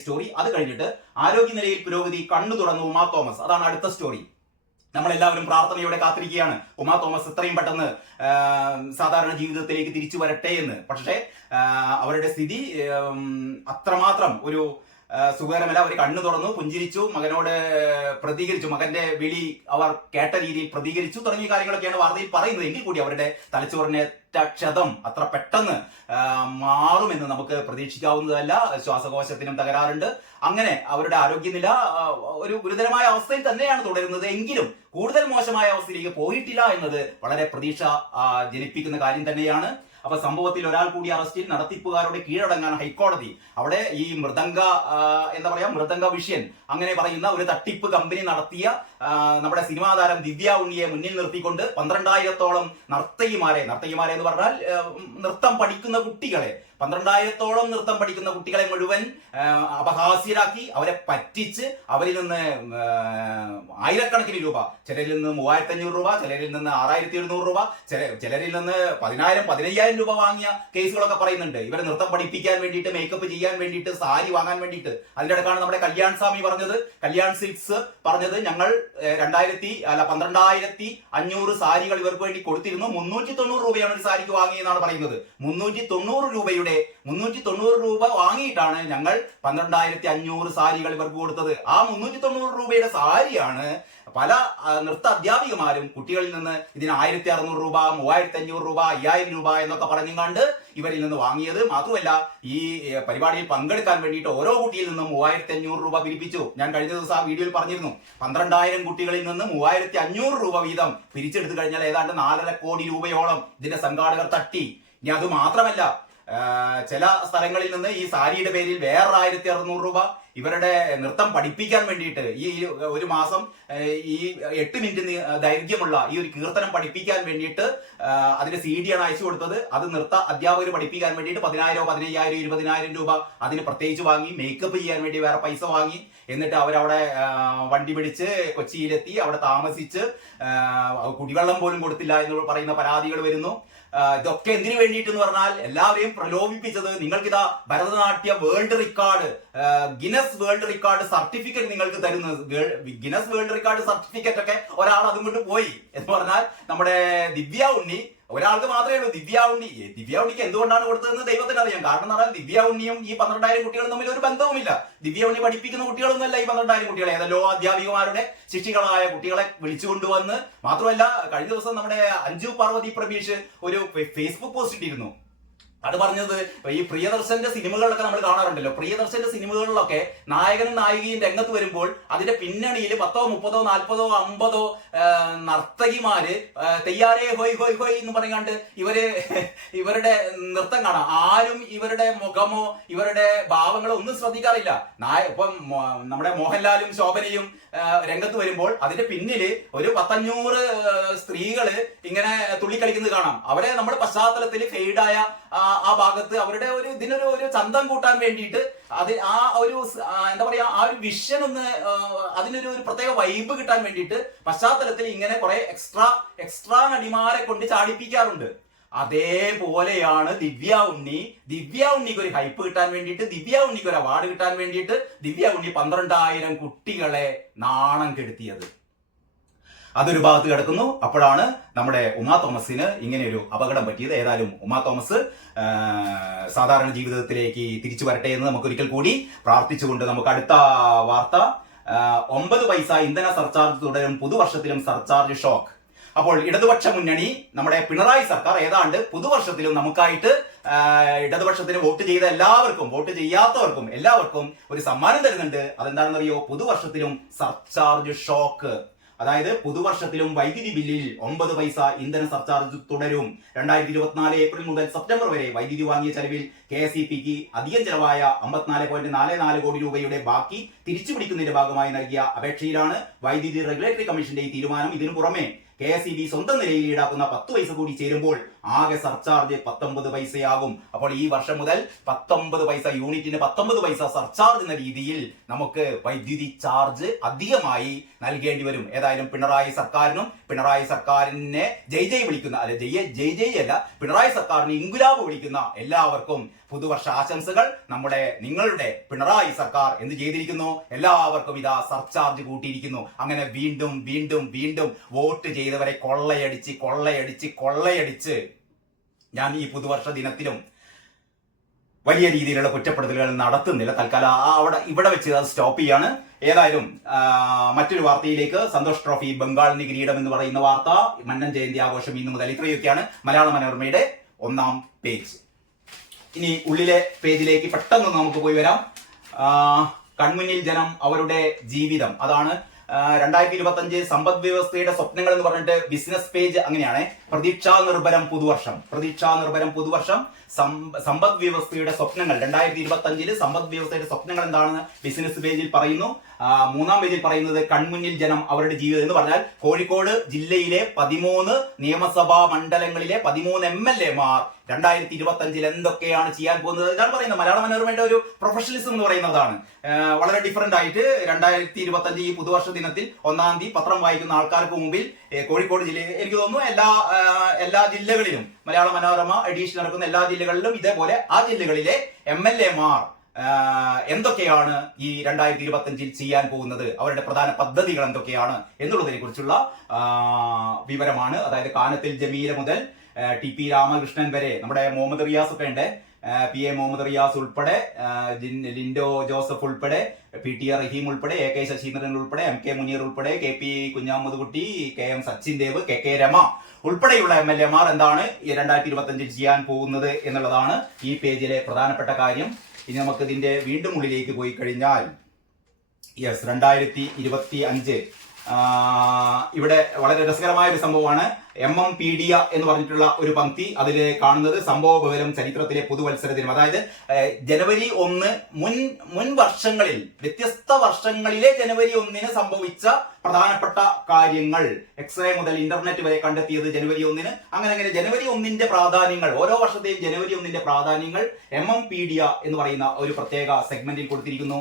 Story. അത് കഴിഞ്ഞിട്ട് ആരോഗ്യനിലയിൽ പുരോഗതി, കണ്ണു തുറന്നു ഉമാ തോമസ്. അതാണ് അടുത്ത സ്റ്റോറി. നമ്മളെല്ലാവരും പ്രാർത്ഥനയോടെ കാത്തിരിക്കുകയാണ് ഉമാ തോമസ് എത്രയും പെട്ടെന്ന് സാധാരണ ജീവിതത്തിലേക്ക് തിരിച്ചു വരട്ടെ എന്ന്. പക്ഷേ അവരുടെ സ്ഥിതി അത്രമാത്രം ഒരു സുഖകരമല്ല. അവർ കണ്ണു തുറന്നു, പുഞ്ചിരിച്ചു, മകനോട് പ്രതികരിച്ചു, മകന്റെ വിളി അവർ കേട്ട രീതിയിൽ പ്രതികരിച്ചു തുടങ്ങിയ കാര്യങ്ങളൊക്കെയാണ് വാർത്തയിൽ പറയുന്നത്. എങ്കിൽ കൂടി അവരുടെ തലച്ചോറിനെ ക്ഷതം അത്ര പെട്ടെന്ന് മാറുമെന്ന് നമുക്ക് പ്രതീക്ഷിക്കാവുന്നതല്ല. ശ്വാസകോശത്തിനും തകരാറുണ്ട്. അങ്ങനെ അവരുടെ ആരോഗ്യനില ഒരു ഗുരുതരമായ അവസ്ഥയിൽ തന്നെയാണ് തുടരുന്നത്. എങ്കിലും കൂടുതൽ മോശമായ അവസ്ഥയിലേക്ക് പോയിട്ടില്ല എന്നത് വളരെ പ്രതീക്ഷ ജനിപ്പിക്കുന്ന കാര്യം തന്നെയാണ്. അപ്പൊ സംഭവത്തിൽ ഒരാൾ കൂടി അറസ്റ്റിൽ, നടത്തിപ്പുകാരുടെ കീഴടങ്ങാൻ ഹൈക്കോടതി. അവിടെ ഈ മൃദംഗ വിഷ്യൻ അങ്ങനെ പറയുന്ന ഒരു തട്ടിപ്പ് കമ്പനി നടത്തിയ നമ്മുടെ സിനിമാ താരം ദിവ്യ ഉണ്ണിയെ മുന്നിൽ നിർത്തിക്കൊണ്ട് 12,000-ഓളം നർത്തകിമാരെ എന്ന് പറഞ്ഞാൽ നൃത്തം പഠിക്കുന്ന കുട്ടികളെ, 12,000-ഓളം നൃത്തം പഠിക്കുന്ന കുട്ടികളെ മുഴുവൻ അപഹാസ്യരാക്കി, അവരെ പറ്റിച്ച് അവരിൽ നിന്ന് ആയിരക്കണക്കിന് രൂപ, ചിലരിൽ നിന്ന് 3,500 രൂപ, ചിലരിൽ നിന്ന് 6,700 രൂപ, ചിലരിൽ നിന്ന് 10,000, 15,000 രൂപ വാങ്ങിയ കേസുകളൊക്കെ പറയുന്നുണ്ട്. ഇവരെ നൃത്തം പഠിപ്പിക്കാൻ വേണ്ടിയിട്ട്, മേക്കപ്പ് ചെയ്യാൻ വേണ്ടിയിട്ട്, സാരി വാങ്ങാൻ വേണ്ടിയിട്ട്. അതിന്റെ ഇടക്കാണ് നമ്മുടെ കല്യാൺ സിൽക്സ് പറഞ്ഞത്, ഞങ്ങൾ 12,500 സാരികൾ ഇവർക്ക് വേണ്ടി കൊടുത്തിരുന്നു. 390 രൂപയാണ് ഒരു സാരിക്ക് വാങ്ങിയെന്നാണ് പറയുന്നത്. 390 രൂപ വാങ്ങിയിട്ടാണ് ഞങ്ങൾ 12,500 സാരികൾ ഇവർക്ക് കൊടുത്തത്. ആ 390 രൂപയുടെ സാരിയാണ് പല നൃത്ത അധ്യാപികമാരും കുട്ടികളിൽ നിന്ന് ഇതിന് 1,600 രൂപ, 3,500 രൂപ, 5,000 രൂപ എന്നൊക്കെ പറഞ്ഞുകൊണ്ട് ഇവരിൽ നിന്ന് വാങ്ങിയത്. മാത്രമല്ല, ഈ പരിപാടിയിൽ പങ്കെടുക്കാൻ വേണ്ടിയിട്ട് ഓരോ കുട്ടിയിൽ നിന്നും 3,500 രൂപ പിരിപ്പിച്ചു. ഞാൻ കഴിഞ്ഞ ദിവസം ആ വീഡിയോയിൽ പറഞ്ഞിരുന്നു, 12,000 കുട്ടികളിൽ നിന്ന് 3,500 രൂപ വീതം പിരിച്ചെടുത്തു കഴിഞ്ഞാൽ ഏതാണ്ട് 4.5 കോടി രൂപയോളം ഇതിന്റെ സംഘാടകർ തട്ടി. ഇനി അത് മാത്രമല്ല, ചില സ്ഥലങ്ങളിൽ നിന്ന് ഈ സാരിയുടെ പേരിൽ വേറെ 1,600 രൂപ ഇവരുടെ നൃത്തം പഠിപ്പിക്കാൻ വേണ്ടിയിട്ട്, ഈ ഒരു മാസം ഈ 8 മിനിറ്റ് ദൈർഘ്യമുള്ള ഈ ഒരു കീർത്തനം പഠിപ്പിക്കാൻ വേണ്ടിയിട്ട് അതിന്റെ CD ആണ് അയച്ചു കൊടുത്തത്. അത് നൃത്ത അധ്യാപകർ പഠിപ്പിക്കാൻ വേണ്ടിയിട്ട് 10,000, 15,000, 20,000 രൂപ അതിന് പ്രത്യേകിച്ച് വാങ്ങി. മേക്കപ്പ് ചെയ്യാൻ വേണ്ടി വേറെ പൈസ വാങ്ങി. എന്നിട്ട് അവരവിടെ വണ്ടി പിടിച്ച് കൊച്ചിയിലെത്തി, അവിടെ താമസിച്ച് കുടിവെള്ളം പോലും കൊടുത്തില്ല എന്ന് പറയുന്ന പരാതികൾ വരുന്നു. ഇതൊക്കെ എന്തിനു വേണ്ടിയിട്ട് എന്ന് പറഞ്ഞാൽ, എല്ലാവരെയും പ്രലോഭിപ്പിച്ചത്, നിങ്ങൾക്കിതാ Bharatanatya world record, Guinness world record certificate നിങ്ങൾക്ക് തരുന്നത്. ഗിനസ് വേൾഡ് റെക്കോർഡ് സർട്ടിഫിക്കറ്റ് ഒക്കെ ഒരാൾ അതും കൊണ്ട് പോയി എന്ന് പറഞ്ഞാൽ നമ്മുടെ ദിവ്യ ഉണ്ണി, ഒരാൾക്ക് മാത്രമേ ഉള്ളൂ ദിവ്യ ഉണ്ണിക്ക് എന്തുകൊണ്ടാണ് കൊടുത്തതെന്ന് ദൈവത്തിന് അറിയാം. കാരണം എന്ന് പറഞ്ഞാൽ ദിവ്യ ഉണ്ണിയും ഈ 12,000 കുട്ടികളും തമ്മിൽ ഒരു ബന്ധവുമില്ല. ദിവ്യ ഉണ്ണി പഠിപ്പിക്കുന്ന കുട്ടികളൊന്നുമല്ല ഈ 12,000 കുട്ടികളെ. ഏതല്ലോ അധ്യാപികമാരുടെ ശിക്ഷികളായ കുട്ടികളെ വിളിച്ചുകൊണ്ടുവന്ന്. മാത്രമല്ല, കഴിഞ്ഞ ദിവസം നമ്മുടെ അഞ്ജു പാർവതി പ്രബീഷ് ഒരു ഫേസ്ബുക്ക് പോസ്റ്റ് ഇട്ടിരുന്നു. അത് പറഞ്ഞത്, ഈ പ്രിയദർശന്റെ സിനിമകളിലൊക്കെ നമ്മൾ കാണാറുണ്ടല്ലോ, പ്രിയദർശന്റെ സിനിമകളിലൊക്കെ നായകനും നായികയും രംഗത്ത് വരുമ്പോൾ അതിന്റെ പിന്നണിയിൽ 10, 30, 40, 50 നർത്തകിമാര് തെയ്യാറേ ഹോയ് ഹോയ് ഹോയ് എന്ന് പറഞ്ഞാണ്ട് ഇവരുടെ നൃത്തം കാണാം. ആരും ഇവരുടെ മുഖമോ ഇവരുടെ ഭാവങ്ങളോ ഒന്നും ശ്രദ്ധിക്കാറില്ല. ഇപ്പം നമ്മുടെ മോഹൻലാലും ശോഭനയും രംഗത്ത് വരുമ്പോൾ അതിന്റെ പിന്നില് ഒരു 500 സ്ത്രീകള് ഇങ്ങനെ തുള്ളിക്കളിക്കുന്നത് കാണാം. അവരെ നമ്മുടെ പശ്ചാത്തലത്തിൽ ഫെയ്ഡായ ആ ഭാഗത്ത് അവരുടെ ഇതിനൊരു ചന്തം കൂട്ടാൻ വേണ്ടിയിട്ട് ആ ഒരു എന്താ പറയാ, ആ ഒരു വിഷൻ ഒന്ന്, അതിനൊരു പ്രത്യേക വൈബ് കിട്ടാൻ വേണ്ടിയിട്ട് പശ്ചാത്തലത്തിൽ ഇങ്ങനെ കുറെ എക്സ്ട്രാ നടിമാരെ കൊണ്ട് ചാടിപ്പിക്കാറുണ്ട്. അതേപോലെയാണ് ദിവ്യ ഉണ്ണിക്ക് ഒരു ഹൈപ്പ് കിട്ടാൻ വേണ്ടിയിട്ട്, ദിവ്യ ഉണ്ണിക്ക് ഒരു അവാർഡ് കിട്ടാൻ വേണ്ടിയിട്ട് ദിവ്യ ഉണ്ണി 12,000 കുട്ടികളെ നാണം കെടുത്തിയത്. അതൊരു ഭാഗത്ത് കിടക്കുന്നു. അപ്പോഴാണ് നമ്മുടെ ഉമാ തോമസിന് ഇങ്ങനെ ഒരു അപകടം പറ്റിയത്. ഏതായാലും ഉമാ തോമസ് സാധാരണ ജീവിതത്തിലേക്ക് തിരിച്ചു വരട്ടെ എന്ന് നമുക്ക് ഒരിക്കൽ കൂടി പ്രാർത്ഥിച്ചുകൊണ്ട് നമുക്ക് അടുത്ത വാർത്ത. 9 പൈസ ഇന്ധന സർചാർജ് തുടരും, പുതുവർഷത്തിലും സർചാർജ് ഷോക്ക്. അപ്പോൾ ഇടതുപക്ഷ മുന്നണി, നമ്മുടെ പിണറായി സർക്കാർ ഏതാണ്ട് പുതുവർഷത്തിലും നമുക്കായിട്ട് ഇടതുപക്ഷത്തിന് വോട്ട് ചെയ്ത എല്ലാവർക്കും, വോട്ട് ചെയ്യാത്തവർക്കും എല്ലാവർക്കും ഒരു സമ്മാനം തരുന്നുണ്ട്. അതെന്താണെന്നറിയോ? പുതുവർഷത്തിലും സർചാർജ് ഷോക്ക്. അതായത് പുതുവർഷത്തിലും വൈദ്യുതി ബില്ലിൽ 9 പൈസ ഇന്ധന സർചാർജ് തുടരും. 2024 ഏപ്രിൽ മുതൽ സെപ്റ്റംബർ വരെ വൈദ്യുതി വാങ്ങിയ ചെലവിൽ KSEBക്ക് അധികം ചെലവായ 54.44 കോടി രൂപയുടെ ബാക്കി തിരിച്ചുപിടിക്കുന്നതിന്റെ ഭാഗമായി നൽകിയ അപേക്ഷയിലാണ് വൈദ്യുതി റെഗുലേറ്ററി കമ്മീഷന്റെ ഈ തീരുമാനം. ഇതിനു പുറമെ KSEB സ്വന്തം നിലയിൽ ഈടാക്കുന്ന 10 പൈസ കൂടി ചേരുമ്പോൾ ആകെ സർചാർജ് 19 പൈസയാകും. അപ്പോൾ ഈ വർഷം മുതൽ 19 പൈസ, യൂണിറ്റിന് 19 പൈസ സർചാർജ് എന്ന രീതിയിൽ നമുക്ക് വൈദ്യുതി ചാർജ് അധികമായി നൽകേണ്ടി വരും. ഏതായാലും പിണറായി സർക്കാരിനും പിണറായി സർക്കാരിനെ ജയ് വിളിക്കുന്ന, അല്ല ജയ് അല്ല, പിണറായി സർക്കാരിന് ഇൻകുലാബ് വിളിക്കുന്ന എല്ലാവർക്കും പുതുവർഷ ആശംസകൾ. നിങ്ങളുടെ പിണറായി സർക്കാർ എന്ത് ചെയ്തിരിക്കുന്നു? എല്ലാവർക്കും ഇതാ സർചാർജ് കൂട്ടിയിരിക്കുന്നു. അങ്ങനെ വീണ്ടും വീണ്ടും വീണ്ടും വോട്ട് ചെയ്തവരെ കൊള്ളയടിച്ച് ഞാൻ ഈ പുതുവർഷ ദിനത്തിലും വലിയ രീതിയിലുള്ള കുറ്റപ്പെടുത്തലുകൾ നടത്തുന്നില്ല. തൽക്കാലം ഇവിടെ വെച്ച് അത് സ്റ്റോപ്പ് ചെയ്യാണ്. ഏതായാലും മറ്റൊരു വാർത്തയിലേക്ക്. സന്തോഷ് ട്രോഫി ബംഗാളിന് കിരീടം എന്ന് പറയുന്ന വാർത്ത, മന്നൻ ജയന്തി ആഘോഷം ഇന്നു മുതൽ. ഇത്രയൊക്കെയാണ് മലയാള മനോരമയുടെ ഒന്നാം പേജ്. ഇനി ഉള്ളിലെ പേജിലേക്ക് പെട്ടെന്ന് നമുക്ക് പോയി വരാം. കൺമുന്നിൽ ജനം, അവരുടെ ജീവിതം, അതാണ് 2025 സമ്പദ് വ്യവസ്ഥയുടെ സ്വപ്നങ്ങൾ എന്ന് പറഞ്ഞിട്ട് ബിസിനസ് പേജ് അങ്ങനെയാണ്. പ്രതീക്ഷാ നിർഭരം പുതുവർഷം സമ്പദ് വ്യവസ്ഥയുടെ സ്വപ്നങ്ങൾ 2025 സമ്പദ് വ്യവസ്ഥയുടെ സ്വപ്നങ്ങൾ എന്താണെന്ന് ബിസിനസ് പേജിൽ പറയുന്നു. മൂന്നാം പേജിൽ പറയുന്നത് കൺമുന്നിൽ ജനം, അവരുടെ ജീവിതം എന്ന് പറഞ്ഞാൽ കോഴിക്കോട് ജില്ലയിലെ 13 നിയമസഭാ മണ്ഡലങ്ങളിലെ 13 MLA-മാർ 2025 എന്തൊക്കെയാണ് ചെയ്യാൻ പോകുന്നത് ഇതാണ് പറയുന്നത്. മലയാള മനോരമയുടെ ഒരു പ്രൊഫഷണലിസം എന്ന് പറയുന്നതാണ്. വളരെ ഡിഫറന്റ് ആയിട്ട് 2025 ഈ പുതുവർഷ ദിനത്തിൽ 1-ാം തീയതി പത്രം വായിക്കുന്ന ആൾക്കാർക്ക് മുമ്പിൽ കോഴിക്കോട് ജില്ലയിൽ, എനിക്ക് തോന്നുന്നു എല്ലാ ജില്ലകളിലും മലയാള മനോരമ എഡിഷൻ നടക്കുന്ന എല്ലാ ജില്ലകളിലും ഇതേപോലെ ആ ജില്ലകളിലെ MLA-മാർ എന്തൊക്കെയാണ് ഈ 2025 ചെയ്യാൻ പോകുന്നത്, അവരുടെ പ്രധാന പദ്ധതികൾ എന്തൊക്കെയാണ് എന്നുള്ളതിനെ കുറിച്ചുള്ള വിവരമാണ്. അതായത് കാനത്തിൽ ജമീല മുതൽ TP രാമകൃഷ്ണൻ വരെ, നമ്മുടെ മുഹമ്മദ് റിയാസ് ഒക്കെ ഉണ്ട്, PA മുഹമ്മദ് റിയാസ് ഉൾപ്പെടെ, ലിൻഡോ ജോസഫ് ഉൾപ്പെടെ, PT റഹീം ഉൾപ്പെടെ, AK ശശീന്ദ്രൻ ഉൾപ്പെടെ, MK മുനീർ ഉൾപ്പെടെ, KP കുഞ്ഞാമത് കുട്ടി, KM സച്ചിൻ ദേവ്, KK രമ ഉൾപ്പെടെയുള്ള MLA-മാർ എന്താണ് 2025 ചെയ്യാൻ പോകുന്നത് എന്നുള്ളതാണ് ഈ പേജിലെ പ്രധാനപ്പെട്ട കാര്യം. ഇനി നമുക്ക് ഇതിന്റെ വീണ്ടും ഉള്ളിലേക്ക് പോയി കഴിഞ്ഞാൽ 2025 ഇവിടെ വളരെ രസകരമായ ഒരു സംഭവമാണ്. MMPedia എന്ന് പറഞ്ഞിട്ടുള്ള ഒരു പങ്ക്തി, അതിൽ കാണുന്നത് സംഭവ വിവരം ചരിത്രത്തിലെ പുതുവത്സര ദിനം. അതായത് ജനുവരി 1 മുൻ വർഷങ്ങളിൽ, വ്യത്യസ്ത വർഷങ്ങളിലെ ജനുവരി 1 സംഭവിച്ച പ്രധാനപ്പെട്ട കാര്യങ്ങൾ, എക്സ്റേ മുതൽ ഇന്റർനെറ്റ് വരെ കണ്ടെത്തിയത് ജനുവരി 1. അങ്ങനെ ജനുവരി 1 പ്രാധാന്യങ്ങൾ, ഓരോ വർഷത്തെയും ജനുവരി 1 പ്രാധാന്യങ്ങൾ MMPedia എന്ന് പറയുന്ന ഒരു പ്രത്യേക സെഗ്മെന്റിൽ കൊടുത്തിരിക്കുന്നു.